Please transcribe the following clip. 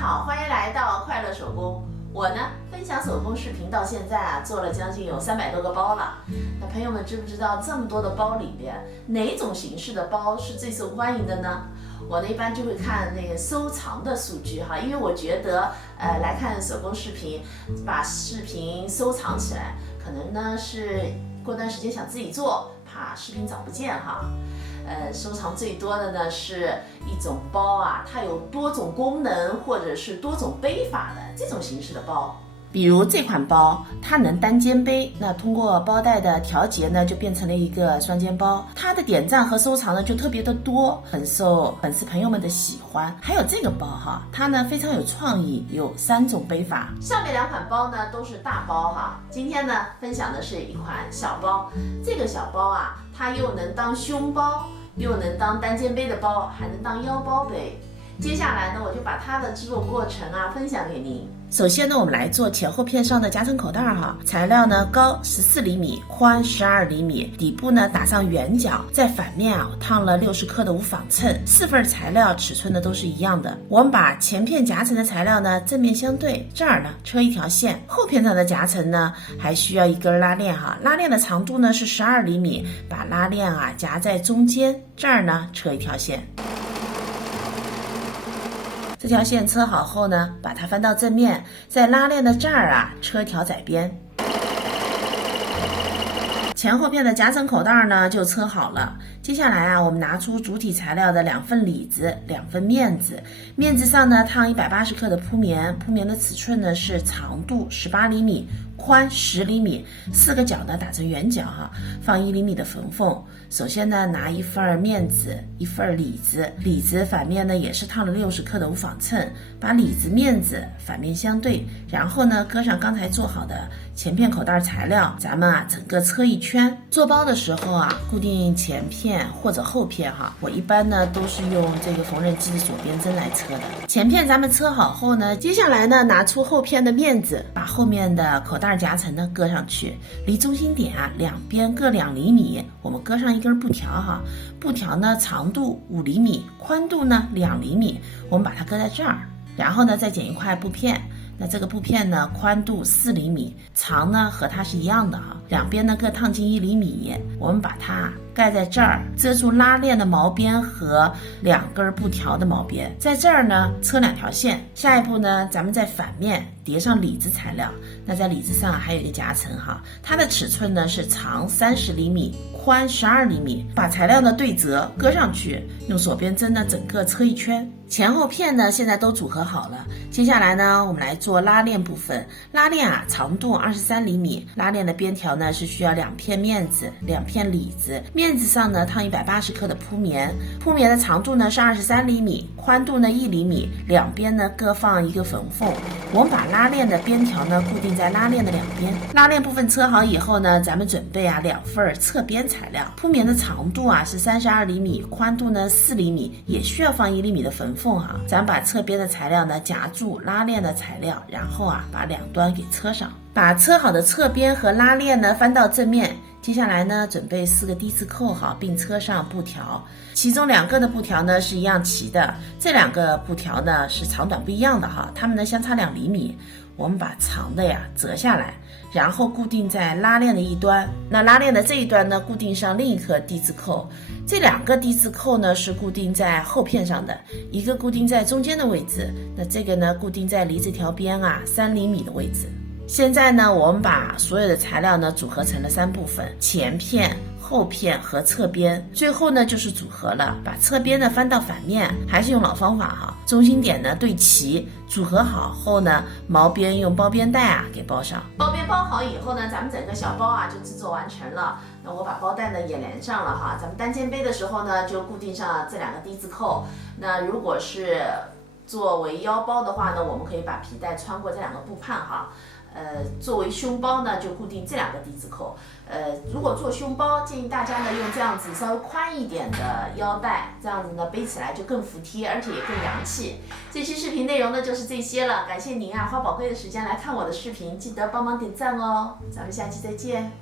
好，欢迎来到快乐手工。我呢，分享手工视频到现在啊，做了将近有300多个包了。那朋友们知不知道这么多的包里边，哪种形式的包是最受欢迎的呢？我呢一般就会看那个收藏的数据哈，因为我觉得来看手工视频，把视频收藏起来，可能呢是过段时间想自己做，怕视频找不见哈。收藏最多的呢是一种包啊，它有多种功能或者是多种背法的这种形式的包。比如这款包，它能单肩背，那通过包带的调节呢，就变成了一个双肩包。它的点赞和收藏呢就特别的多，很受粉丝朋友们的喜欢。还有这个包哈，它呢非常有创意，有3种背法。上面2款包呢都是大包哈，今天呢分享的是一款小包。这个小包啊，它又能当胸包，又能当单肩背的包，还能当腰包背。接下来呢，我就把它的制作过程啊分享给您。首先呢，我们来做前后片上的夹层口袋哈。材料呢高14厘米，宽12厘米，底部呢打上圆角，在反面啊烫了60克的无纺衬。4份材料尺寸呢都是一样的。我们把前片夹层的材料呢正面相对，这儿呢车一条线。后片上的夹层呢还需要一根拉链哈，拉链的长度呢是12厘米，把拉链啊夹在中间，这儿呢车一条线。这条线车好后呢，把它翻到正面，在拉链的这儿啊车一条窄边。前后片的夹层口袋呢就车好了。接下来啊，我们拿出主体材料的2份里子、2份面子，面子上呢烫180克的铺棉，铺棉的尺寸呢是长度18厘米，宽10厘米，4个角呢打成圆角哈，放1厘米的缝缝。首先呢，拿1份面子，1份里子，里子反面呢也是烫了60克的无纺衬，把里子面子反面相对，然后呢搁上刚才做好的前片口袋材料，咱们啊整个车一圈。做包的时候啊，固定前片或者后片哈，我一般呢都是用这个缝纫机的左边针来车的。前片咱们车好后呢，接下来呢拿出后片的面子，把后面的口袋夹层呢搁上去，离中心点啊两边各2厘米，我们搁上一根布条哈，布条呢长度5厘米，宽度呢2厘米，我们把它搁在这儿，然后呢再剪一块布片。那这个布片呢，宽度4厘米，长呢和它是一样的哈，两边呢各烫进1厘米，我们把它盖在这儿，遮住拉链的毛边和2根布条的毛边，在这儿呢车2条线。下一步呢，咱们在反面叠上里子材料，那在里子上还有一个夹层哈，它的尺寸呢是长30厘米，宽12厘米，把材料呢对折搁上去，用左边针呢整个车一圈。前后片呢现在都组合好了，接下来呢我们来做拉链部分。拉链啊长度23厘米，拉链的边条呢是需要2片面子、2片里子，面子上呢烫180克的铺棉，铺棉的长度呢是23厘米，宽度呢1厘米，两边呢各放一个缝缝。我们把拉链的边条呢固定在拉链的2边。拉链部分车好以后呢，咱们准备啊2份侧边材料，铺棉的长度啊是32厘米，宽度呢4厘米，也需要放1厘米的缝缝哈。咱们把侧边的材料呢夹住拉链的材料，然后啊把2端给车上，把车好的侧边和拉链呢翻到正面。接下来呢，准备4个低字扣好，并车上布条，其中2个的布条呢是一样齐的，这2个布条呢是长短不一样的哈，它们呢相差2厘米。我们把长的呀折下来，然后固定在拉链的一端，那拉链的这一端呢固定上另一颗低字扣，这2个低字扣呢是固定在后片上的，一个固定在中间的位置，那这个呢固定在离这条边啊3厘米的位置。现在呢，我们把所有的材料呢组合成了3部分，前片、后片和侧边，最后呢就是组合了，把侧边呢翻到反面，还是用老方法哈，中心点呢对齐，组合好后呢，毛边用包边带啊给包上。包边包好以后呢，咱们整个小包啊就制作完成了。那我把包带呢也连上了哈，咱们单肩背的时候呢就固定上这2个低字扣。那如果是作为腰包的话呢，我们可以把皮带穿过这2个布畔哈。作为胸包呢，就固定这2个低字扣。如果做胸包，建议大家呢用这样子稍微宽一点的腰带，这样子呢背起来就更服帖，而且也更洋气。这期视频内容呢就是这些了，感谢您啊花宝贵的时间来看我的视频，记得帮忙点赞哦。咱们下期再见。